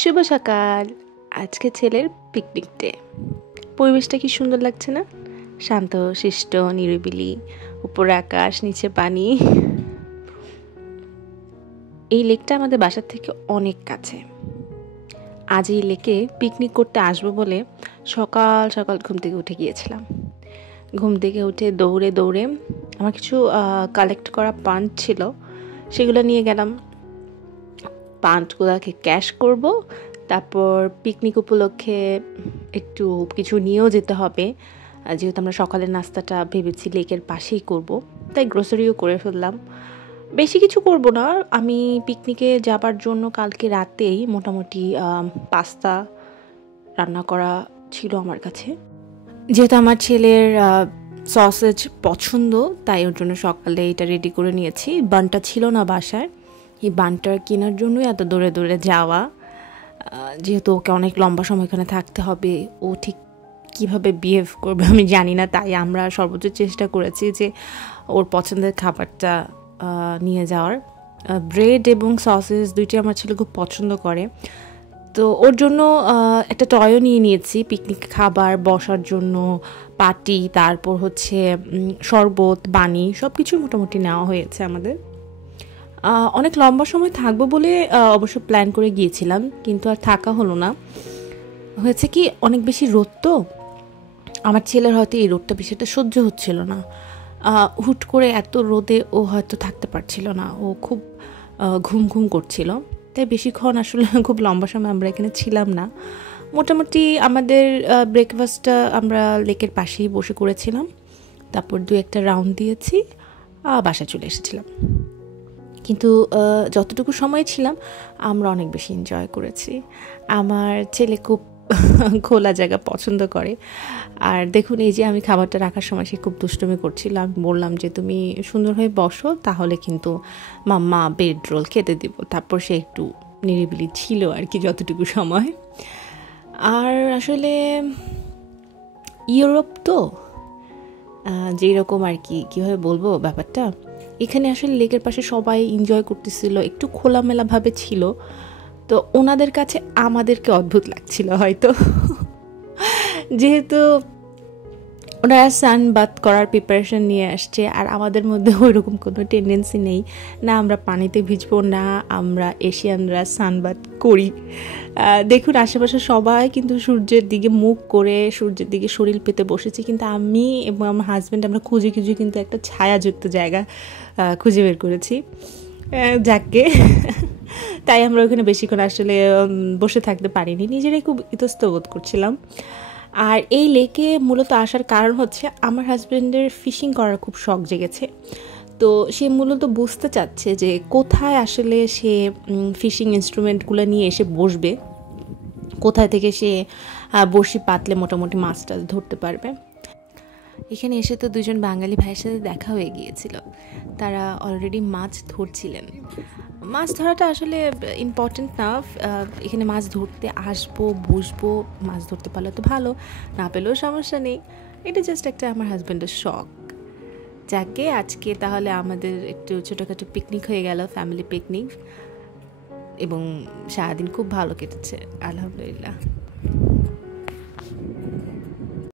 শুভ সকাল। আজকে ছেলের পিকনিক ডে। পরিবেশটা কি সুন্দর লাগছে না? শান্ত শিষ্ট নিরিবিলি, উপরে আকাশ নিচে পানি। এই লেকটা আমাদের বাসার থেকে অনেক কাছে। আজ এই লেকে পিকনিক করতে আসবো বলে সকাল সকাল ঘুম থেকে উঠে গিয়েছিলাম। ঘুম থেকে উঠে দৌড়ে দৌড়ে আমার কিছু কালেক্ট করা পান্ট ছিল, সেগুলো নিয়ে গেলাম। পান্টগুলোকে ক্যাশ করব, তারপর পিকনিক উপলক্ষে একটু কিছু নিয়েও যেতে হবে, যেহেতু আমরা সকালের নাস্তাটা ভেবেছি লেকের পাশেই করব, তাই গ্রোসারিও করে ফেললাম। বেশি কিছু করব না, আমি পিকনিকে যাবার জন্য কালকে রাতেই মোটামুটি পাস্তা রান্না করা ছিল আমার কাছে। যেহেতু আমার ছেলের সসেজ পছন্দ, তাই ওর জন্য সকালে এটা রেডি করে নিয়েছি। বানটা ছিল না বাসায়, এই বানটার কেনার জন্যই এত দৌড়ে দৌড়ে যাওয়া। যেহেতু ওকে অনেক লম্বা সময় এখানে থাকতে হবে, ও ঠিক কীভাবে বিহেভ করবে আমি জানি না, তাই আমরা সর্বোচ্চ চেষ্টা করেছি যে ওর পছন্দের খাবারটা নিয়ে যাওয়ার। ব্রেড এবং সসেস দুইটি আমার ছেলে খুব পছন্দ করে, তো ওর জন্য একটা টয়ও নিয়ে নিয়েছি। পিকনিক খাবার বসার জন্য পাটি, তারপর হচ্ছে শরবত, বানি, সব কিছু মোটামুটি নেওয়া হয়েছে আমাদের। অনেক লম্বা সময় থাকবো বলে অবশ্য প্ল্যান করে গিয়েছিলাম, কিন্তু আর থাকা হলো না। হয়েছে কি, অনেক বেশি রোদ, তো আমার ছেলের হয়তো এই রোদটা বিষয়টা সহ্য হচ্ছিল না। হুট করে এত রোদে ও হয়তো থাকতে পারছিল না, ও খুব ঘুম ঘুম করছিল, তাই বেশিক্ষণ আসলে খুব লম্বা সময় আমরা এখানে ছিলাম না। মোটামুটি আমাদের ব্রেকফাস্টটা আমরা লেকের পাশেই বসে করেছিলাম, তারপর 2-1 রাউন্ড দিয়েছি, বাসায় চলে এসেছিলাম। কিন্তু যতটুকু সময় ছিলাম আমরা অনেক বেশি এনজয় করেছি। আমার ছেলে খুব খোলা জায়গা পছন্দ করে, আর দেখুন এই যে আমি খাবারটা রাখার সময় সে খুব দুষ্টুমি করছিল। আমি বললাম যে তুমি সুন্দর হয়ে বসো, তাহলে কিন্তু মাম্মা ব্রেড রোল খেতে দিব। তারপর সে একটু নিরিবিলি ছিল আর কি যতটুকু সময়। আর আসলে ইউরোপ তো যেই রকম আর কি, কীভাবে বলবো ব্যাপারটা, এখানে আসলে লেকের পাশে সবাই এনজয় করতেছিল, একটু খোলামেলাভাবে ছিল, তো ওনাদের কাছে আমাদেরকে অদ্ভুত লাগছিল হয়তো। যেহেতু ওনারা সানবাথ করার প্রিপারেশন নিয়ে আসছে, আর আমাদের মধ্যে ওইরকম কোনো টেন্ডেন্সি নেই, না আমরা পানিতে ভিজবো, না আমরা এশিয়ানরা সানবাথ করি। দেখুন আশেপাশে সবাই কিন্তু সূর্যের দিকে মুখ করে সূর্যের দিকে শরীর পেতে বসেছি, কিন্তু আমি এবং আমার হাজব্যান্ড আমরা খুঁজে খুঁজে কিন্তু একটা ছায়াযুক্ত জায়গা খুঁজে বের করেছি, যাকে তাই আমরা ওখানে বেশিক্ষণ আসলে বসে থাকতে পারিনি, নিজেরাই খুব ইতস্তত বোধ করছিলাম। আর এই লেকে মূলত আসার কারণ হচ্ছে আমার হাজব্যান্ডের ফিশিং করার খুব শখ জেগেছে, তো সে মূলত বুঝতে চাচ্ছে যে কোথায় আসলে সে ফিশিং ইনস্ট্রুমেন্টগুলো নিয়ে এসে বসবে, কোথায় থেকে সে বড়শি পাতলে মোটামুটি মাছটা ধরতে পারবে। এখানে এসে তো 2জন বাঙালি ভাইয়ের সাথে দেখা হয়ে গিয়েছিল, তারা অলরেডি মাছ ধরছিলেন। মাছ ধরাটা আসলে ইম্পর্টেন্ট না, এখানে মাছ ধরতে আসবো, বসবো, মাছ ধরতে পারলে তো ভালো, না পেলেও সমস্যা নেই, এটা জাস্ট একটা আমার হাজব্যান্ডের শখ। যাকে আজকে তাহলে আমাদের একটু ছোটোখাটো পিকনিক হয়ে গেল, ফ্যামিলি পিকনিক, এবং সারাদিন খুব ভালো কেটেছে আলহামদুলিল্লাহ।